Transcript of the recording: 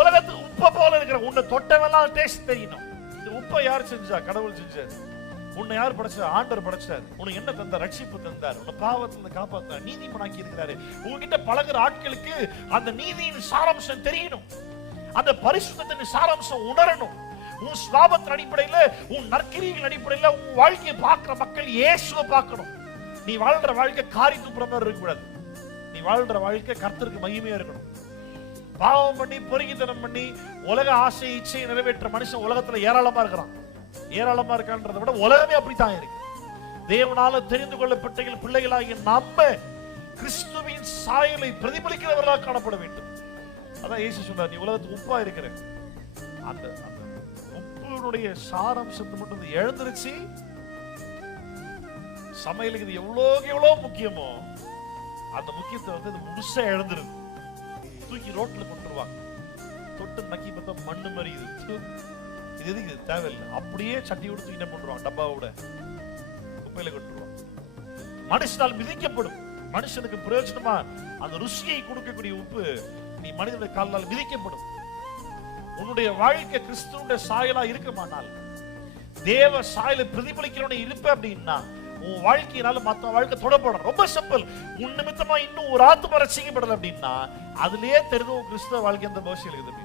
உலகத்துக்கு உப்பை போல இருக்கிற. உன்னை தொட்டவெல்லாம் டேஸ்ட் தெரியணும். இந்த உப்பை யார் செஞ்சா? கடவுள் செஞ்சார். உன்னை யார் படைச்சார்? ஆண்டவர் படைச்சார். உனக்கு என்ன தந்தார்? ரட்சிப்பு தந்தார். உன்னை பாவத்துல காப்பாத்தார், நீதிமானாக்கி இருக்கிறாரு. உங்ககிட்ட பழகுற ஆட்களுக்கு அந்த நீதியின் சாராம்சம் தெரியணும், அந்த பரிசுத்தத்தின் சாராம்சம் உணரணும். உன் சுபாவத்தின் அடிப்படையில, உன் நற்கிரியின் அடிப்படையில உன் வாழ்க்கையை பார்க்கிற மக்கள் இயேசுவை பார்க்கணும். நீ வாழ்ற வாழ்க்கை காரி துப்புற இருக்கக்கூடாது. நீ வாழ்ற வாழ்க்கை கர்த்தருக்கு மகிமையா இருக்கணும். பாவம் பண்ணி பொறுக்கித்தனம் பண்ணி உலக ஆசை இச்சையை நிறைவேற்ற மனுஷன் உலகத்துல ஏராளமா இருக்கிறான். ஏராளமா இருக்கான்றதை விட உலகமே அப்படித்தான் இருக்கு. தேவனால தெரிந்து கொள்ளப்பட்ட பிள்ளைகளாகிய நம்ம கிறிஸ்துவின் சாயலை பிரதிபலிக்கிறவர்களாக காணப்பட வேண்டும். அதான் இயேசு சொன்னார், நீ உலகத்துக்கு உப்பா இருக்கிற. அந்த உப்புடைய சாராம்சத்தை மட்டும் எழுந்திருச்சு சமையலுக்கு இது எவ்வளோ முக்கியமோ அந்த முக்கியத்தை வந்து முழுசா எழுந்துருது. தூக்கி ரோட்ல கொண்டுருவாங்க. தொட்டு நக்கி பார்த்தா மண்ணு மாதிரி இது எதுக்கு? இது தேவையில்லை. அப்படியே சட்டி கொடுத்து என்ன பண்றான்? டப்பாவோட குப்பையில கொண்டுருவான். மனுஷனால் மிதிக்கப்படும். மனுஷனுக்கு பிரயோஜனமா அந்த ருசியை கொடுக்கக்கூடிய உப்பு நீ மனிதனுடைய காலால் மிதிக்கப்படும். உன்னுடைய வாழ்க்கை கிறிஸ்துவுடைய சாயலா இருக்குமானால், தேவ சாயலை பிரதிபலிக்கிறவனை இருப்ப அப்படின்னா உன் வாழ்க்கையினால மத்த வாழ்க்கை தொடப்படும். ரொம்ப சிம்பிள். உன் நிமித்தமா இன்னும் ஒரு ஆத்தும ரட்சிக்கப்படல அப்படின்னா அதுலயே தெரியும் கிறிஸ்தவ வாழ்க்கை அந்த பௌசியம் இருக்குது.